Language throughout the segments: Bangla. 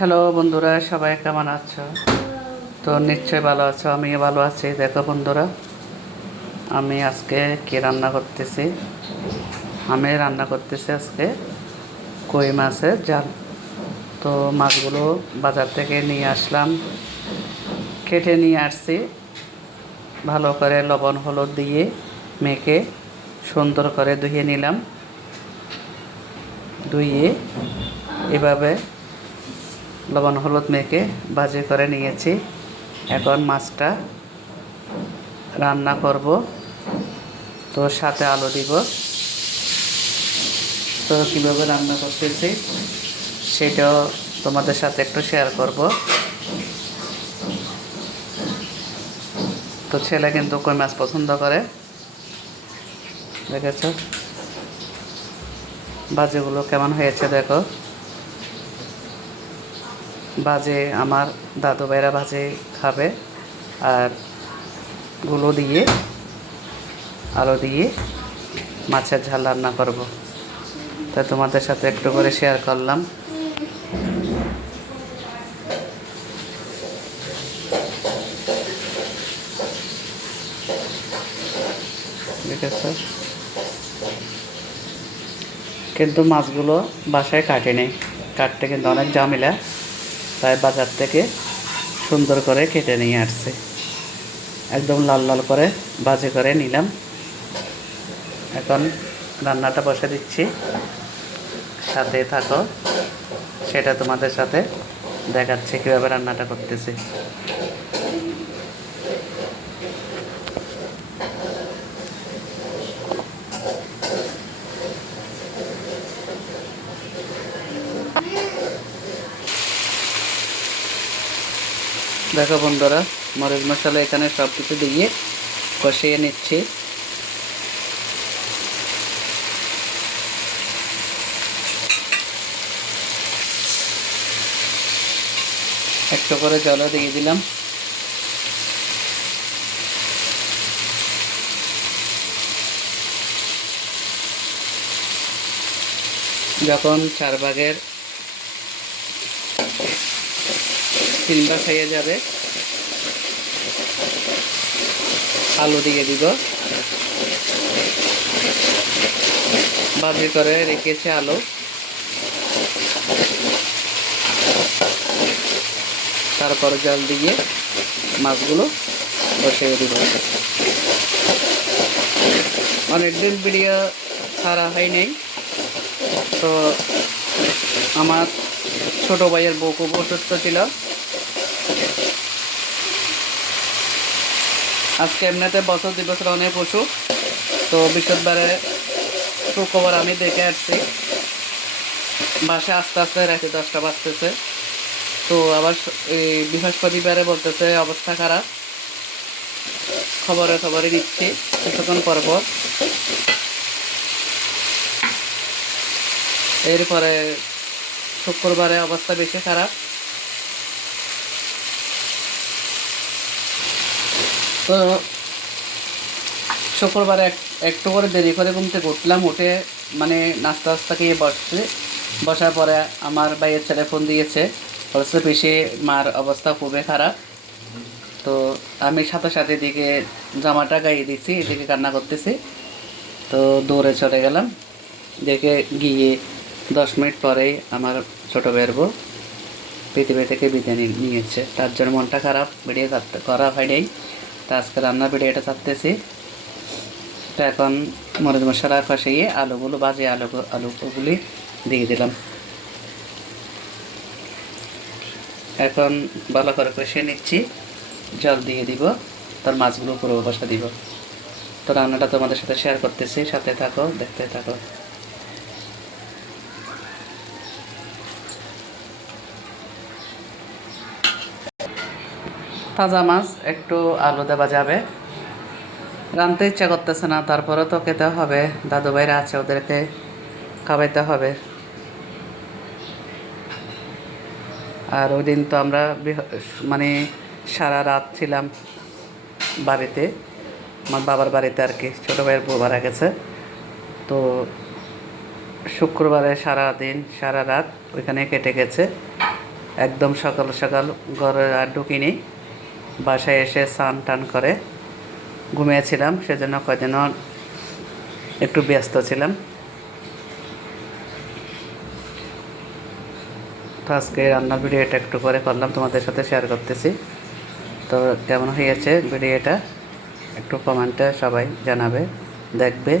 হ্যালো বন্ধুরা, সবাই কেমন আছো? তো নিশ্চয়ই ভালো আছো, আমিও ভালো আছি। দেখো বন্ধুরা, আমি আজকে কি রান্না করতেছি। আমি রান্না করতেছি আজকে কই মাছের ঝাল। তো মাছগুলো বাজার থেকে নিয়ে আসলাম, কেটে নিয়ে আসছি, ভালো করে লবণ হলুদ দিয়ে মেখে সুন্দর করে ধুয়ে নিলাম। ধুয়ে এভাবে লবণ হলুদ মেখে ভাজি করে নিয়েছি। এখন মাছটা রান্না করব, তো সাথে আলু দিব। তো কীভাবে রান্না করতেছি সেটাও তোমাদের সাথে একটু শেয়ার করব। তো ছেলে কিন্তু কই মাছ পছন্দ করে, দেখেছ ভাজিগুলো কেমন হয়েছে দেখো। ভাজে আমার দাদু ভাইরা ভাজে খাবে, আর গুলো দিয়ে আলু দিয়ে মাছের ঝাল রান্না করব। তাই তোমাদের সাথে একটু করে শেয়ার করলাম। দেখেছ, কিন্তু মাছগুলো বাসায় কাটে নেই, কাটতে কিন্তু অনেক ঝামেলা, তাই বাজার থেকে সুন্দর করে কেটে নিয়ে আসছে। একদম লাল লাল করে ভাজি করে নিলাম। এখন রান্নাটা বসে দিচ্ছি, সাথে থাকো, সেটা তোমাদের সাথে দেখাচ্ছি কীভাবে রান্নাটা করতেছি। দেখো বন্ধুরা, মরিচ মশলা এখানে সব কিছু দিয়ে কষিয়ে নিচ্ছি। একটু করে জলও দিয়ে দিলাম। যখন 4 ভাগের 3 ভাগ হয়ে যাবে, আলু দিয়ে দিব। ভাজি করে রেখেছি আলু, তারপর জল দিয়ে মাছগুলো বসিয়ে দিব। অনেকদিন ভিডিও ছাড়া হয় নাই, তো আমার ছোট ভাইয়ের বউ খুব অসুস্থ ছিল। আজকে এমনিতে বছর 2 বছর অনেক অসুখ, তো বৃহস্পতিবারে শুক্রবার আমি দেখে আসছি। বাসে আস্তে আস্তে রাতে 10টা বাজতেছে, তো আবার এই বৃহস্পতিবারে বলতেছে অবস্থা খারাপ। খবরে নিচ্ছি কিছুক্ষণ পর পর। এরপরে শুক্রবারে অবস্থা বেশি খারাপ। তো শুক্রবারে একটু করে দেরি করে ঘুম থেকে উঠলাম, উঠে মানে নাস্তা খেয়ে বসার পরে আমার ভাইয়ের ছেলে ফোন দিয়েছে, বলছে পিসি মার অবস্থা খুবই খারাপ। তো আমি সাথে সাথে এদিকে জামাটা গাইয়ে দিচ্ছি, এদিকে কান্না করতেছি। তো দৌড়ে চলে গেলাম, দেখে গিয়ে 10 মিনিট পরেই আমার ছোটো ভাইয়ের বউ পৃথিবী থেকে বিদায় নিয়েছে। তার জন্য মনটা খারাপ, ভিডিও করা হয় নাই। তো আজকে রান্নার ভিডিওটা ছাড়তেছি। তো এখন মরিচ মশলা কষিয়ে আলুগুলো ভাজি আলুগুলি দিয়ে দিলাম। এখন ভালো করে কষিয়ে নিচ্ছি, জল দিয়ে দিব, তার মাছগুলো পুরো বসা দিব। তো রান্নাটা তোমাদের সাথে শেয়ার করতেছি, সাথে থাকো, দেখতে থাকো। তাজা মাছ একটু আলু দেওয়া যাবে, রাঁধতে ইচ্ছা করতেছে না, তারপরে তো খেতে হবে। দাদু ভাইরা আছে, ওদেরকে খাওয়াইতে হবে। আর ওই দিন তো আমরা মানে সারা রাত ছিলাম বাড়িতে, আমার বাবার বাড়িতে আর কি। ছোটো ভাইয়ের বউ মারা গেছে, তো শুক্রবারে সারা দিন সারা রাত ওইখানে কেটে গেছে। একদম সকাল সকাল ঘরে আর ঢুকিনি, বাসায় এসে স্নান টান করে ঘুমিয়েছিলাম, সেজন্য কয়দিন একটু ব্যস্ত ছিলাম। তো আজকে রান্নার ভিডিওটা একটু করে করলাম, তোমাদের সাথে শেয়ার করতেছি। তো কেমন হয়েছে ভিডিওটা একটু কমেন্টে সবাই জানাবে, দেখবে,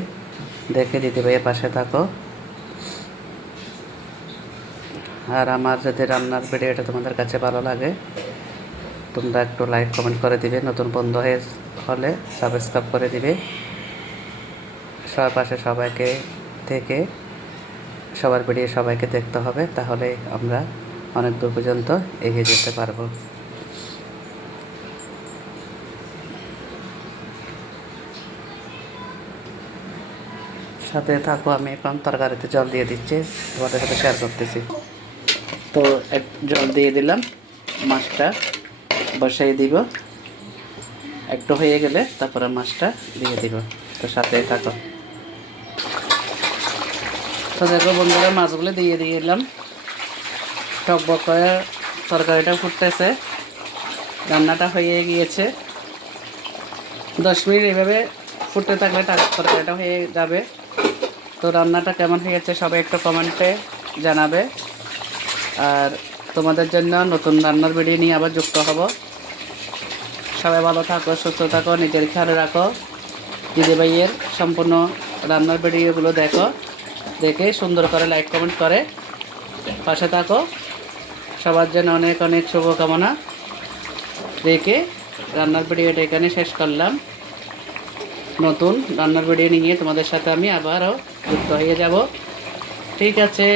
দেখে দিতে ভাইয়ের পাশে থাকো। আর আমার যদি রান্নার ভিডিওটা তোমাদের কাছে ভালো লাগে তোমরা একটু লাইক কমেন্ট করে দিবে, নতুন বন্ধু হলে সাবস্ক্রাইব করে দিবে। সবার পাশে সবাইকে থেকে সবার ভিডিও সবাইকে দেখতে হবে, তাহলে আমরা অনেক দূর পর্যন্ত এগিয়ে যেতে পারবো। সাথে থাকো, আমি এখন তরকারিতে জল দিয়ে দিচ্ছি, তোমাদের সাথে শেয়ার করতেছি। তো জল দিয়ে দিলাম, মাছটা বসাই দিব, একটু হয়ে গেলে তারপরে মাছটা দিয়ে দিব। তো সাথে থাকো। তো দেখো বন্ধুরা, মাছগুলো দিয়ে দিলাম, টকবক করে তরকারিটা ফুটতেছে, রান্নাটা হয়ে গিয়েছে। 10 মিনিট এভাবে ফুটতে থাকলে তরকারিটা হয়ে যাবে। তো রান্নাটা কেমন হয়েছে সবাই একটু কমেন্টে জানাবে। আর তোমাদের জন্য নতুন রান্নার ভিডিও নিয়ে আবার যুক্ত হব। সবাই ভালো থাকো, সুস্থ থাকো, নিজের খেয়াল রাখো। দিদি ভাইয়ের সম্পূর্ণ রান্নার ভিডিওগুলো দেখো, দেখে সুন্দর করে লাইক কমেন্ট করে পাশে থাকো। সবার জন্য অনেক অনেক শুভকামনা রেখে রান্নার ভিডিওটা এখানে শেষ করলাম। নতুন রান্নার ভিডিও নিয়ে তোমাদের সাথে আমি আবারও যুক্ত হয়ে যাব। ঠিক আছে,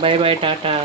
বাই বাই, টাটা।